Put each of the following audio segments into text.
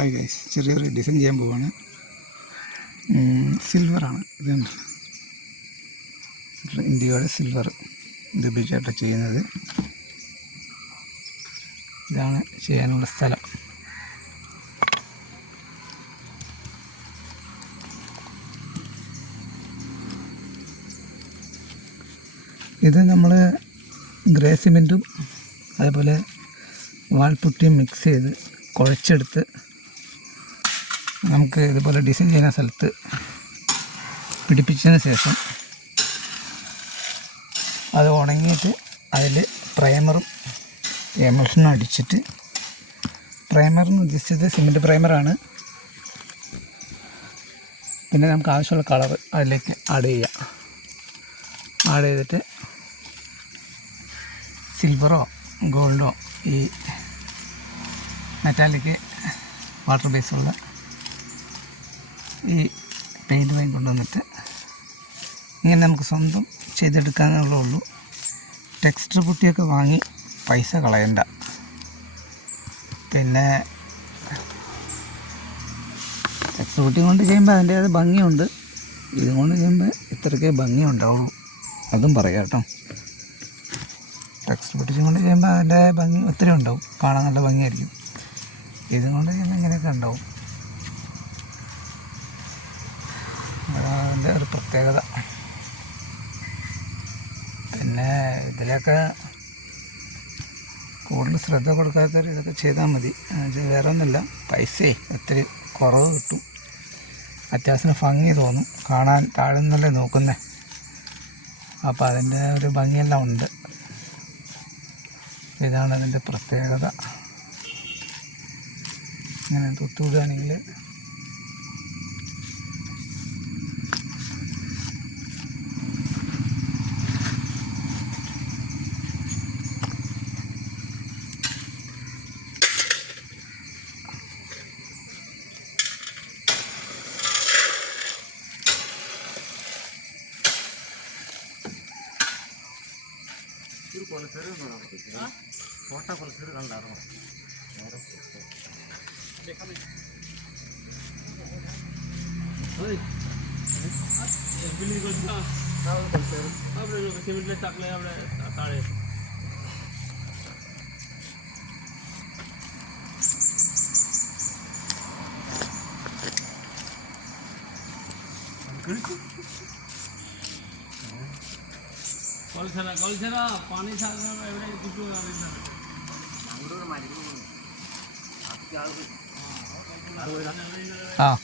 Hi guys, ചെറിയൊരു design ചെയ്യാൻ പോവാണ്. സിൽവറാണ് ഇത്. ഇന്ത്യയുടെ സിൽവർ ഇത് ഉപയോഗിച്ചാണ് ചെയ്യുന്നത്. ഇതാണ് ചെയ്യാനുള്ള സ്ഥലം. ഇത് നമ്മൾ ഗ്രേ സിമെൻറ്റും അതേപോലെ വാൾപുട്ടിയും മിക്സ് ചെയ്ത് കുഴച്ചെടുത്ത് നമുക്ക് ഇതുപോലെ ഡിസൈൻ ചെയ്യുന്ന സ്ഥലത്ത് പിടിപ്പിച്ചതിന് ശേഷം അത് ഉണങ്ങിയിട്ട് അതിൽ പ്രൈമറും എമൽഷനും അടിച്ചിട്ട്, പ്രൈമറിന് ഉദ്ദേശിച്ചത് സിമെൻറ്റ് പ്രൈമറാണ്. പിന്നെ നമുക്ക് ആവശ്യമുള്ള കളർ അതിലേക്ക് ആഡ് ചെയ്യാം. ആഡ് ചെയ്തിട്ട് സിൽവറോ ഗോൾഡോ ഈ മെറ്റാലിക് വാട്ടർ ബേസുള്ള ഈ പെയിൻറ്റ് വാങ്ങി കൊണ്ടുവന്നിട്ട് ഇങ്ങനെ നമുക്ക് സ്വന്തം ചെയ്തെടുക്കാനുള്ളേ ഉള്ളൂ. ടെക്സ്റ്റർ പുട്ടിയൊക്കെ വാങ്ങി പൈസ കളയണ്ട. പിന്നെ ടെക്സ്റ്റർ പുട്ടി കൊണ്ട് ചെയ്യുമ്പോൾ അതിൻ്റേത് ഭംഗിയുണ്ട്, ഇതും കൊണ്ട് ചെയ്യുമ്പോൾ ഇത്രയ്ക്കേ ഭംഗി ഉണ്ടാവുള്ളൂ. അതും പറയാം കേട്ടോ. ടെക്സ്റ്റർ പുട്ടി കൊണ്ട് ചെയ്യുമ്പോൾ അതിൻ്റെ ഭംഗി ഒത്തിരി ഉണ്ടാവും, കാണാൻ നല്ല ഭംഗിയായിരിക്കും. ഇതും കൊണ്ട് ചെയ്യുമ്പോൾ ഇങ്ങനെയൊക്കെ ഉണ്ടാവും. അതിൻ്റെ ഒരു പ്രത്യേകത. പിന്നെ ഇതിലൊക്കെ കൂടുതൽ ശ്രദ്ധ കൊടുക്കാത്തവർ ഇതൊക്കെ ചെയ്താൽ മതി. വേറെ ഒന്നുമില്ല, പൈസയെ ഒത്തിരി കുറവ് കിട്ടും, അത്യാവശ്യം ഭംഗി തോന്നും കാണാൻ. താഴെ നിന്നല്ലേ നോക്കുന്നേ, അപ്പോൾ അതിൻ്റെ ഒരു ഭംഗിയെല്ലാം ഉണ്ട്. ഇതാണ് അതിൻ്റെ പ്രത്യേകത. ഇങ്ങനെ തൊട്ടുവിടുകയാണെങ്കിൽ ഫോട്ടോ കുറച്ചൊരു കണ്ടായിരുന്നു. कलछरा पानी हाँ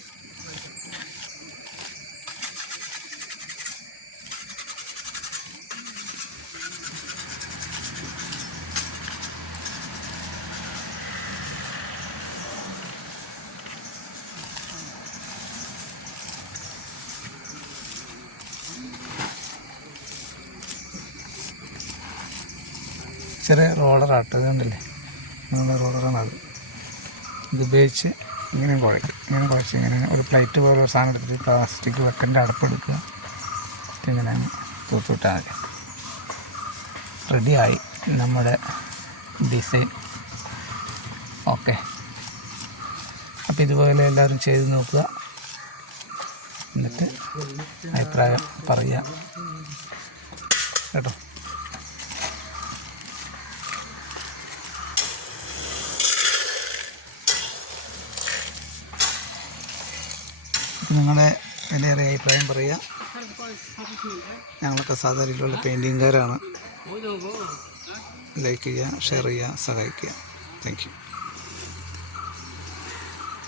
ചെറിയ റോളറാട്ടോ, ഇത് കണ്ടില്ലേ, നമ്മുടെ റോളറാണത്. ഇത് ഉപയോഗിച്ച് ഇങ്ങനെ കുഴയ്ക്കും. ഇങ്ങനെ കുഴച്ച് ഇങ്ങനെ ഒരു പ്ലേറ്റ് പോലെ ഒരു സാധനം എടുത്തിട്ട് പ്ലാസ്റ്റിക് വെക്കൻ്റെ അടപ്പെടുക്കുക, ഇങ്ങനെ തൂത്തുവിട്ടാൽ മതി. റെഡിയായി നമ്മുടെ ഡിസൈൻ. ഓക്കെ, അപ്പോൾ ഇതുപോലെ എല്ലാവരും ചെയ്ത് നോക്കുക, എന്നിട്ട് അഭിപ്രായം പറയുക കേട്ടോ. നിങ്ങളുടെ വിലയേറിയ അഭിപ്രായം പറയുക. ഞങ്ങളൊക്കെ സാധാരണയിലുള്ള പെയിൻറ്റിങ്ങുകാരാണ്. ലൈക്ക് ചെയ്യുക, ഷെയർ ചെയ്യുക, സഹായിക്കുക. Thank you.